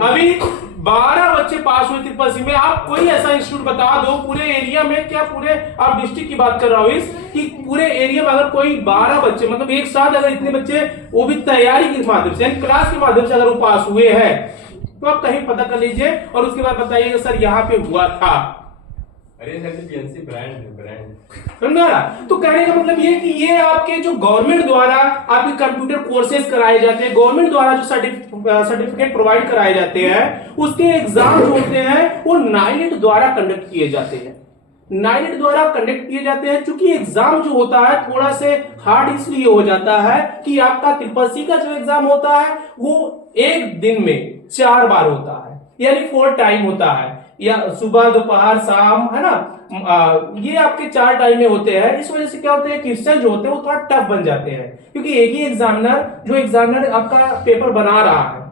अभी 12 बच्चे पास हुए ट्रिपल सी में। आप कोई ऐसा इंस्टीट्यूट बता दो पूरे एरिया में, क्या पूरे आप डिस्ट्रिक्ट की बात कर रहा हूं इस कि पूरे एरिया में अगर कोई 12 बच्चे मतलब एक साथ अगर इतने बच्चे वो भी तैयारी के माध्यम से यानी क्लास के माध्यम से अगर वो पास हुए हैं तो आप कहीं पता कर लीजिए और उसके बाद बताइएगा सर यहाँ पे हुआ था। अरे सर बीएनसी ब्रांड है, ब्रांड समझा। तो कहने का मतलब ये कि ये आपके जो गवर्नमेंट द्वारा आपके कंप्यूटर कोर्सेज कराए जाते हैं, गवर्नमेंट द्वारा जो सर्टिफिकेट प्रोवाइड कराए जाते हैं, उसके एग्जाम जो होते हैं वो नाइलेट द्वारा कंडक्ट किए जाते हैं। नाइलेट द्वारा कंडक्ट किए जाते हैं। चूंकि एग्जाम जो होता है थोड़ा से हार्ड इसलिए हो जाता है कि आपका ट्रिपल सी का जो एग्जाम होता है वो एक दिन में 4 बार होता है, यानी 4 टाइम होता है, या सुबह दोपहर शाम, है ना। ये आपके 4 टाइम में होते हैं। इस वजह से क्या होते हैं क्वेश्चन जो होते हैं वो थोड़ा टफ बन जाते हैं, क्योंकि एक ही एग्जामिनर आपका पेपर बना रहा है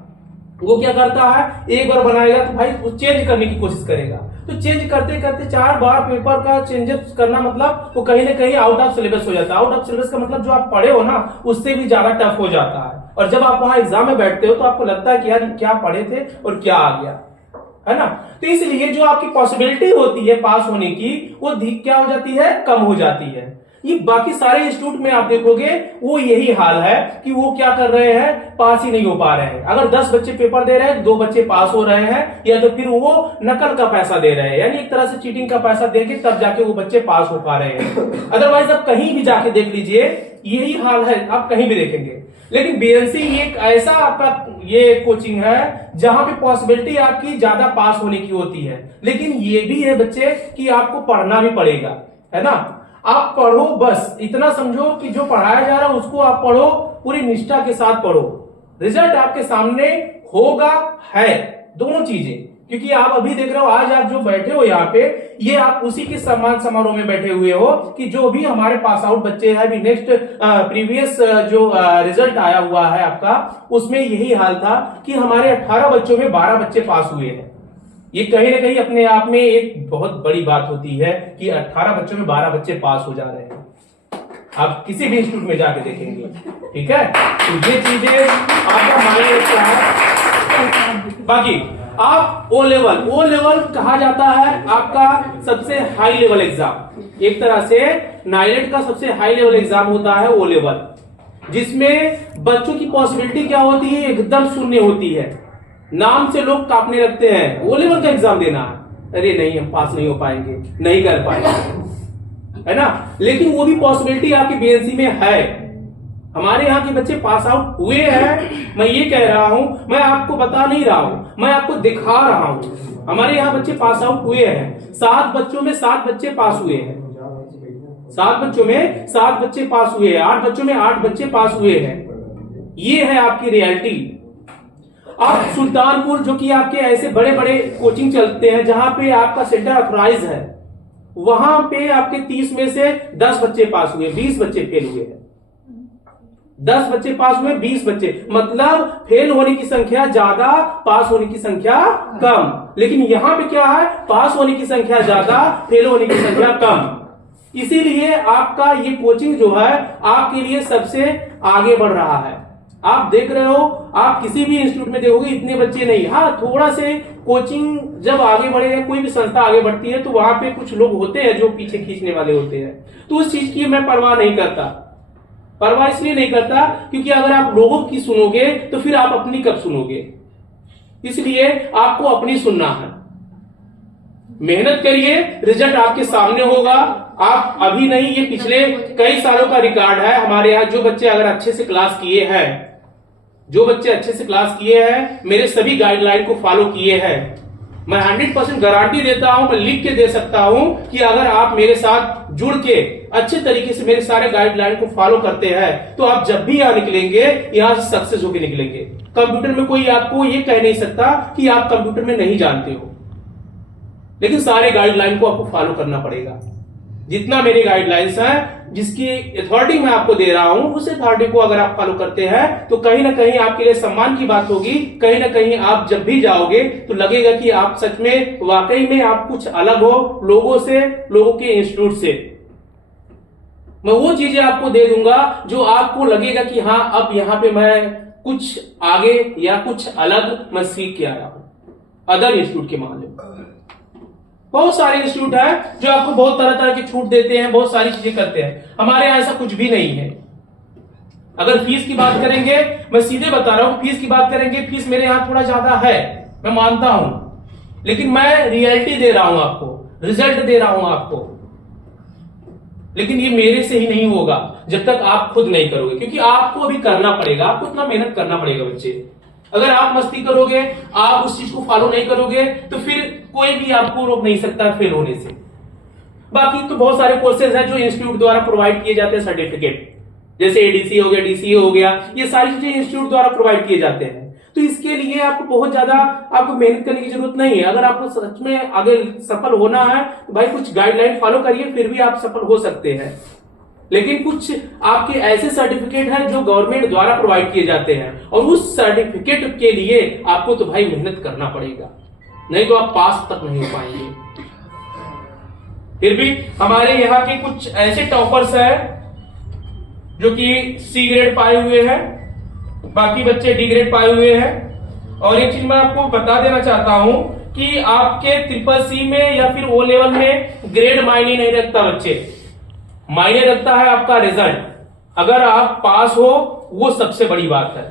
वो क्या करता है, एक बार बनाएगा तो भाई वो चेंज करने की कोशिश करेगा। तो चेंज करते करते 4 बार पेपर का चेंजेस करना मतलब वो कहीं ना कहीं आउट ऑफ सिलेबस हो जाता है। आउट ऑफ सिलेबस का मतलब जो आप पढ़े हो ना उससे भी ज्यादा टफ हो जाता है। और जब आप वहां एग्जाम में बैठते हो तो आपको लगता है कि यार क्या पढ़े थे और क्या आ गया, है ना। तो इसलिए जो आपकी पॉसिबिलिटी होती है पास होने की वो क्या हो जाती है, कम हो जाती है। ये बाकी सारे इंस्टीट्यूट में आप देखोगे वो यही हाल है कि वो क्या कर रहे हैं, पास ही नहीं हो पा रहे हैं। अगर 10 बच्चे पेपर दे रहे हैं 2 बच्चे पास हो रहे हैं, या तो फिर वो नकल का पैसा दे रहे हैं, यानी एक तरह से चीटिंग का पैसा देके तब जाके वो बच्चे पास हो पा रहे हैं। अदरवाइज आप कहीं भी जाके देख लीजिए यही हाल है, आप कहीं भी देखेंगे। लेकिन बीएनसी एक ऐसा आपका ये कोचिंग है जहां पे पॉसिबिलिटी आपकी ज्यादा पास होने की होती है, लेकिन ये भी है बच्चे कि आपको पढ़ना भी पड़ेगा, है ना। आप पढ़ो, बस इतना समझो कि जो पढ़ाया जा रहा है उसको आप पढ़ो, पूरी निष्ठा के साथ पढ़ो। रिजल्ट आपके सामने होगा, है दोनों चीजें। क्योंकि आप अभी देख रहे हो आज आप जो बैठे हो यहाँ पे, ये आप उसी के सम्मान समारोह में बैठे हुए हो कि जो भी हमारे पास आउट बच्चे हैं अभी नेक्स्ट प्रीवियस जो रिजल्ट आया हुआ है आपका, उसमें यही हाल था कि हमारे 18 बच्चों में 12 बच्चे पास हुए हैं। ये कहीं ना कहीं अपने आप में एक बहुत बड़ी बात होती है कि 18 बच्चों में 12 बच्चे पास हो जा रहे हैं। आप किसी भी इंस्टीट्यूट में जाके देखेंगे, ठीक है। तो ये चीजें आपका माइंड रखता है। बाकी आप ओ लेवल कहा जाता है आपका सबसे हाई लेवल एग्जाम। एक तरह से नाइलेट का सबसे हाई लेवल एग्जाम होता है ओ लेवल, जिसमें बच्चों की पॉसिबिलिटी क्या होती है, एकदम शून्य होती है। नाम से लोग कांपने लगते हैं, ओ लेवल का एग्जाम देना है, अरे नहीं हम पास नहीं हो पाएंगे, नहीं कर पाएंगे, है ना। लेकिन वो भी पॉसिबिलिटी आपकी बीएनसी में है। हमारे यहाँ के बच्चे पास आउट हुए हैं, मैं ये कह रहा हूं, मैं आपको बता नहीं रहा हूं, मैं आपको दिखा रहा हूं। हमारे यहाँ बच्चे पास आउट हुए हैं। 7 बच्चों में 7 बच्चे पास हुए हैं, 7 बच्चों में 7 बच्चे पास हुए हैं, 8 बच्चों में 8 बच्चे पास हुए हैं। ये है आपकी रियलिटी। आप सुल्तानपुर जो कि आपके ऐसे बड़े बड़े कोचिंग चलते हैं जहां पे आपका सेंटर ऑथराइज है, वहां पे आपके 30 में से 10 बच्चे पास हुए, 20 बच्चे फेल हुए हैं। 10 बच्चे पास हुए, 20 बच्चे, मतलब फेल होने की संख्या ज्यादा, पास होने की संख्या कम। लेकिन यहां पे क्या है, पास होने की संख्या ज्यादा, फेल होने की संख्या कम। इसीलिए आपका ये कोचिंग जो है आपके लिए सबसे आगे बढ़ रहा है। आप देख रहे हो, आप किसी भी इंस्टीट्यूट में देखोगे इतने बच्चे नहीं। हाँ, थोड़ा से कोचिंग जब आगे बढ़ेगा, कोई भी संस्था आगे बढ़ती है तो वहां पे कुछ लोग होते हैं जो पीछे खींचने वाले होते हैं। तो उस चीज की मैं परवाह नहीं करता। परवाह इसलिए नहीं करता क्योंकि अगर आप लोगों की सुनोगे तो फिर आप अपनी कब सुनोगे। इसलिए आपको अपनी सुनना है। मेहनत करिए, रिजल्ट आपके सामने होगा। आप अभी नहीं, ये पिछले कई सालों का रिकॉर्ड है हमारे यहाँ। जो बच्चे अगर अच्छे से क्लास किए हैं, जो बच्चे अच्छे से क्लास किए हैं, मेरे सभी गाइडलाइन को फॉलो किए हैं, मैं 100% गारंटी देता हूं, मैं लिख के दे सकता हूं कि अगर आप मेरे साथ जुड़ के अच्छे तरीके से मेरे सारे गाइडलाइन को फॉलो करते हैं तो आप जब भी यहां निकलेंगे, यहां से सक्सेस होकर निकलेंगे। कंप्यूटर में कोई आपको ये कह नहीं सकता कि आप कंप्यूटर में नहीं जानते हो, लेकिन सारे गाइडलाइन को आपको फॉलो करना पड़ेगा। जितना मेरे गाइडलाइंस हैं, जिसकी अथॉरिटी मैं आपको दे रहा हूं, उस अथॉरिटी को अगर आप फॉलो करते हैं तो कहीं ना कहीं आपके लिए सम्मान की बात होगी। कहीं ना कहीं आप जब भी जाओगे तो लगेगा कि आप सच में वाकई में आप कुछ अलग हो लोगों से, लोगों के इंस्टीट्यूट से। मैं वो चीजें आपको दे दूंगा जो आपको लगेगा कि हाँ, अब यहां पे मैं कुछ आगे या कुछ अलग मैं सीख के आया हूं अदर इंस्टीट्यूट के मामले में। बहुत सारे इंस्टीट्यूट है जो आपको बहुत तरह तरह की छूट देते हैं, बहुत सारी चीजें करते हैं। हमारे यहां ऐसा कुछ भी नहीं है। अगर फीस की बात करेंगे, मैं सीधे बता रहा हूं, फीस की बात करेंगे, फीस मेरे यहां थोड़ा ज्यादा है, मैं मानता हूं, लेकिन मैं रियलिटी दे रहा हूं आपको, रिजल्ट दे रहा हूं आपको। लेकिन ये मेरे से ही नहीं होगा जब तक आप खुद नहीं करोगे, क्योंकि आपको अभी करना पड़ेगा, आपको इतना मेहनत करना पड़ेगा बच्चे। अगर आप मस्ती करोगे, आप उस चीज को फॉलो नहीं करोगे, तो फिर कोई भी आपको रोक नहीं सकता फेल होने से। बाकी तो बहुत सारे कोर्सेज हैं जो इंस्टीट्यूट द्वारा प्रोवाइड किए जाते हैं, सर्टिफिकेट, जैसे एडीसी हो गया, डीसीए हो गया, ये सारी चीजें इंस्टीट्यूट द्वारा प्रोवाइड किए जाते हैं। तो इसके लिए आपको बहुत ज्यादा आपको मेहनत करने की जरूरत नहीं है। अगर आपको सच में आगे सफल होना है तो भाई कुछ गाइडलाइन फॉलो करिए, फिर भी आप सफल हो सकते हैं। लेकिन कुछ आपके ऐसे सर्टिफिकेट हैं जो गवर्नमेंट द्वारा प्रोवाइड किए जाते हैं, और उस सर्टिफिकेट के लिए आपको तो भाई मेहनत करना पड़ेगा, नहीं तो आप पास तक नहीं हो पाएंगे। फिर भी हमारे यहाँ के कुछ ऐसे टॉपर्स हैं जो कि सी ग्रेड पाए हुए हैं, बाकी बच्चे डी ग्रेड पाए हुए हैं। और एक चीज मैं आपको बता देना चाहता हूं कि आपके ट्रिपल सी में या फिर ओ लेवल में ग्रेड मायने नहीं रखता बच्चे, मायने रखता है आपका रिजल्ट। अगर आप पास हो वो सबसे बड़ी बात है।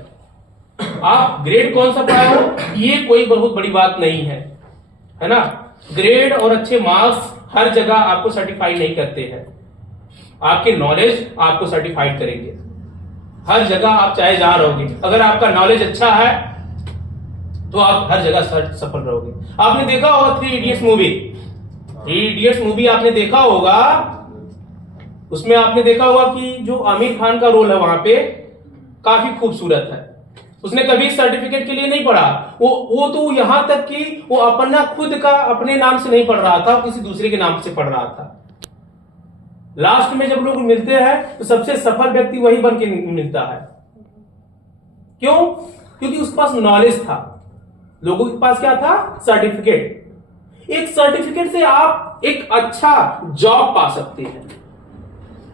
आप ग्रेड कौन सा पाए हो ये कोई बहुत बड़ी बात नहीं है ना। ग्रेड और अच्छे मार्क्स हर जगह आपको सर्टिफाई नहीं करते हैं, आपके नॉलेज आपको सर्टिफाइड करेंगे। हर जगह आप चाहे जहां रहोगे, अगर आपका नॉलेज अच्छा है तो आप हर जगह सफल रहोगे। आपने देखा होगा 3 इडियट्स मूवी, 3 इडियट्स मूवी आपने देखा होगा, उसमें आपने देखा होगा कि जो आमिर खान का रोल है वहां पे काफी खूबसूरत है। उसने कभी सर्टिफिकेट के लिए नहीं पढ़ा, वो तो यहां तक कि वो अपना खुद का अपने नाम से नहीं पढ़ रहा था, किसी दूसरे के नाम से पढ़ रहा था। लास्ट में जब लोग मिलते हैं तो सबसे सफल व्यक्ति वही बन के मिलता है। क्यों? क्योंकि उसके पास नॉलेज था। लोगों के पास क्या था? सर्टिफिकेट। एक सर्टिफिकेट से आप एक अच्छा जॉब पा सकते हैं,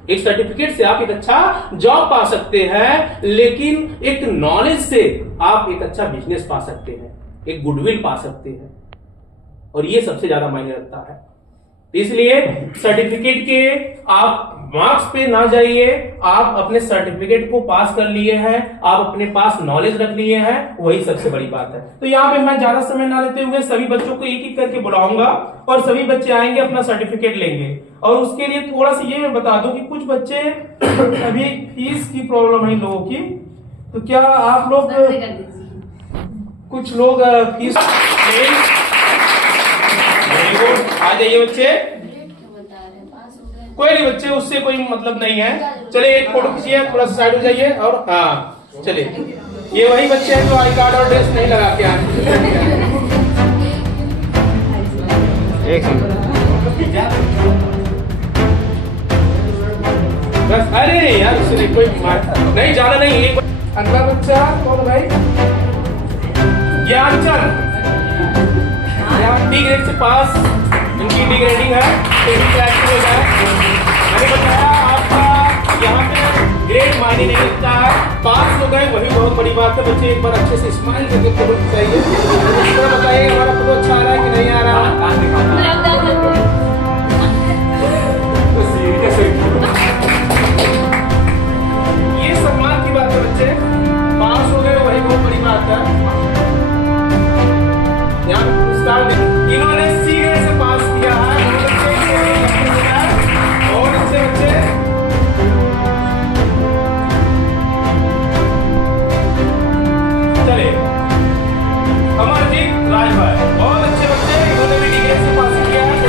एक सर्टिफिकेट से आप एक अच्छा जॉब पा सकते हैं, लेकिन एक नॉलेज से आप एक अच्छा बिजनेस पा सकते हैं, एक गुडविल पा सकते हैं, और ये सबसे ज्यादा मायने रखता है। इसलिए सर्टिफिकेट के आप मार्क्स पे ना जाइए, आप अपने सर्टिफिकेट को पास कर लिए हैं, आप अपने पास नॉलेज रख लिए हैं, वही सबसे बड़ी बात है। तो यहाँ पे मैं ज्यादा समय ना लेते हुए सभी बच्चों को एक एक करके बुलाऊंगा और सभी बच्चे आएंगे, अपना सर्टिफिकेट लेंगे। और उसके लिए थोड़ा सा ये मैं बता दूं कि कुछ बच्चे अभी फीस की प्रॉब्लम है लोगों की, तो क्या आप लोग कुछ लोग फीस आ जाइए बच्चे। कोई नहीं बच्चे, उससे कोई मतलब नहीं है। चलिए एक फोटो खींचिए, थोड़ा सा साइड हो जाइए। और हाँ चलिए, ये वही बच्चे हैं जो आई कार्ड और ड्रेस नहीं लगा के आए। बस, अरे यार उससे कोई नहीं, जाना नहीं। एक अगला बच्चा कौन भाई? ज्ञानचंद, डी ग्रेड से पास, इनकी डी ग्रेडिंग है, हो जाए। मैंने बताया आपका यहाँ पे ग्रेड मायने नहीं रखता है, पास हो गए वही बहुत बड़ी बात है। बच्चे एक बार अच्छे से स्माइल करके फोटो खिंचाइए। बताइए हमारा फोटो अच्छा आ रहा है कि नहीं आ रहा है? ये सम्मान की बात है बच्चे, पास हो गए वही बहुत बड़ी बात है। यहाँ पुरस्कार इन्होंने सी ग्रेड से पास किया है, और इससे बच्चे चले अमरजीत राज भाई, बहुत अच्छे बच्चे, इन्होंने भी डी ग्रेड से पास किया है।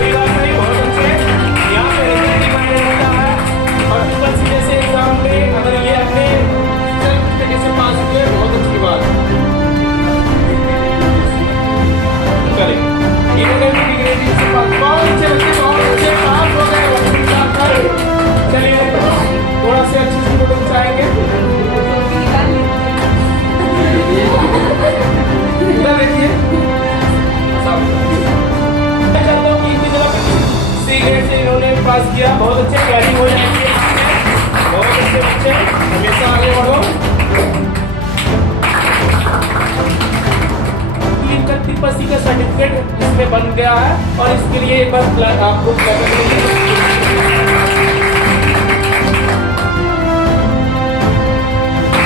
बन गया है और इसके लिए एक बार आपको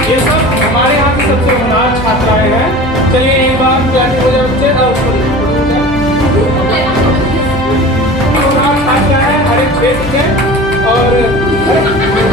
ये सब हमारे यहाँ के सबसे होनहार छात्राएं हैं। चलिए एक बार क्लास हो जाए बच्चे होनहार छात्राएं हैं हर एक क्षेत्र में और